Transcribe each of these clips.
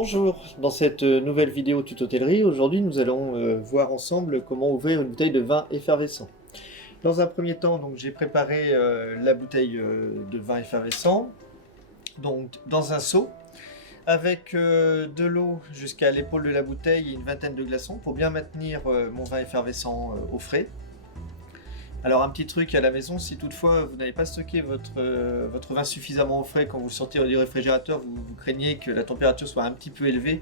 Bonjour, dans cette nouvelle vidéo tuto-hôtellerie, aujourd'hui nous allons voir ensemble comment ouvrir une bouteille de vin effervescent. Dans un premier temps, donc j'ai préparé la bouteille de vin effervescent donc, dans un seau avec de l'eau jusqu'à l'épaule de la bouteille et une vingtaine de glaçons pour bien maintenir mon vin effervescent au frais. Alors un petit truc à la maison, si toutefois vous n'avez pas stocké votre vin suffisamment au frais quand vous le sortez du réfrigérateur, vous craignez que la température soit un petit peu élevée,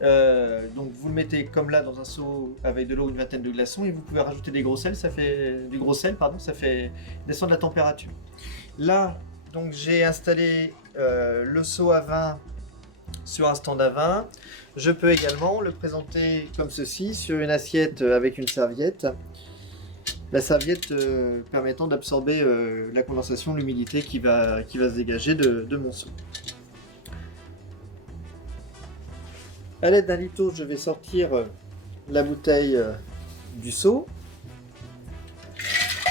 donc vous le mettez comme là dans un seau avec de l'eau, une vingtaine de glaçons, et vous pouvez rajouter du gros sel, ça fait descendre la température. Là, donc j'ai installé le seau à vin sur un stand à vin. Je peux également le présenter comme ceci, sur une assiette avec une serviette. La serviette permettant d'absorber la condensation, l'humidité qui va se dégager de mon seau. A l'aide d'un litho, je vais sortir la bouteille du seau,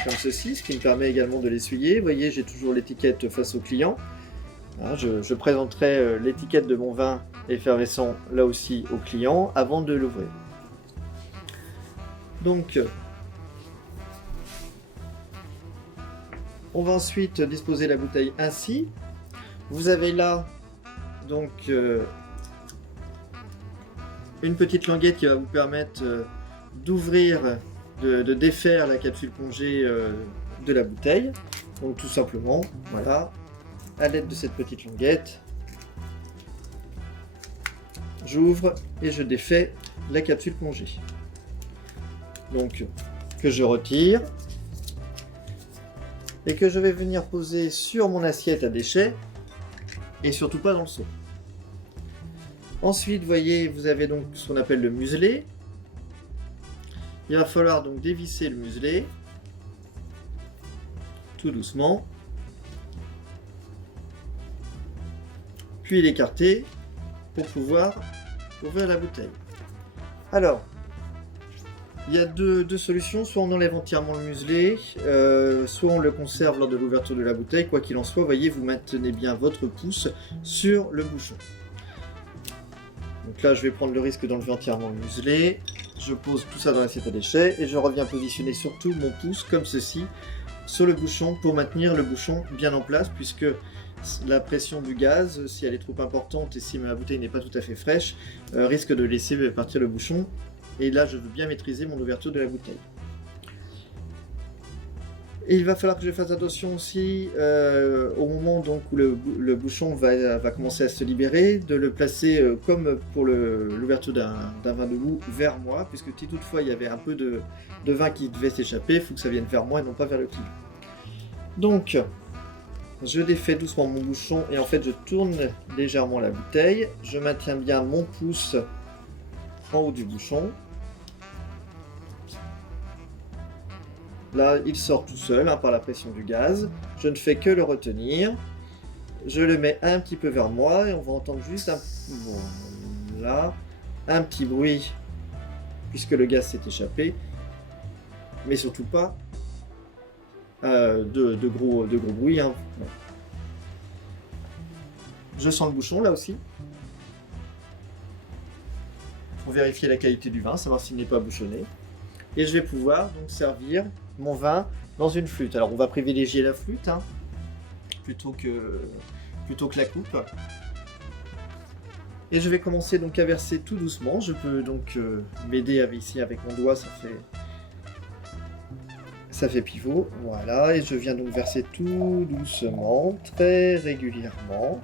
comme ceci, ce qui me permet également de l'essuyer. Vous voyez, j'ai toujours l'étiquette face au client. Hein, je présenterai l'étiquette de mon vin effervescent là aussi au client avant de l'ouvrir. Donc, on va ensuite disposer la bouteille ainsi. Vous avez là donc une petite languette qui va vous permettre d'ouvrir, de défaire la capsule plongée de la bouteille. Donc tout simplement, voilà, à l'aide de cette petite languette, j'ouvre et je défais la capsule plongée. Donc que je retire et que je vais venir poser sur mon assiette à déchets et surtout pas dans le seau. Ensuite, vous voyez, vous avez donc ce qu'on appelle le muselet. Il va falloir donc dévisser le muselet tout doucement, puis l'écarter pour pouvoir ouvrir la bouteille. Alors, il y a deux solutions, soit on enlève entièrement le muselet, soit on le conserve lors de l'ouverture de la bouteille. Quoi qu'il en soit, voyez, vous maintenez bien votre pouce sur le bouchon. Donc là, je vais prendre le risque d'enlever entièrement le muselet. Je pose tout ça dans l'assiette à déchets et je reviens positionner surtout mon pouce comme ceci sur le bouchon pour maintenir le bouchon bien en place, puisque la pression du gaz, si elle est trop importante et si ma bouteille n'est pas tout à fait fraîche, risque de laisser partir le bouchon. Et là, je veux bien maîtriser mon ouverture de la bouteille. Et il va falloir que je fasse attention aussi au moment donc, où le bouchon va commencer à se libérer, de le placer comme pour l'ouverture d'un vin de goût vers moi, puisque si toutefois il y avait un peu de vin qui devait s'échapper, il faut que ça vienne vers moi et non pas vers le client. Donc, je défais doucement mon bouchon et en fait je tourne légèrement la bouteille. Je maintiens bien mon pouce en haut du bouchon. Là, il sort tout seul par la pression du gaz. Je ne fais que le retenir. Je le mets un petit peu vers moi et on va entendre juste un petit bruit puisque le gaz s'est échappé. Mais surtout pas de gros bruit. Hein. Je sens le bouchon là aussi. Pour vérifier la qualité du vin, savoir s'il n'est pas bouchonné. Et je vais pouvoir donc servir mon vin dans une flûte. Alors on va privilégier la flûte plutôt que la coupe. Et je vais commencer donc à verser tout doucement. Je peux donc m'aider ici avec mon doigt, ça fait pivot. Voilà, et je viens donc verser tout doucement, très régulièrement.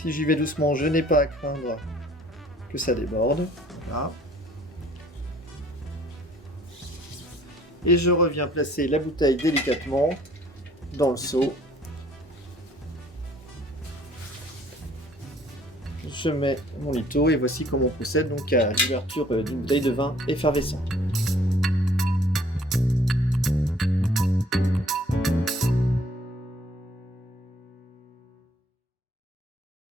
Si j'y vais doucement, je n'ai pas à craindre que ça déborde. Voilà. Et je reviens placer la bouteille délicatement dans le seau. Je mets mon litho et voici comment on procède donc à l'ouverture d'une bouteille de vin effervescent.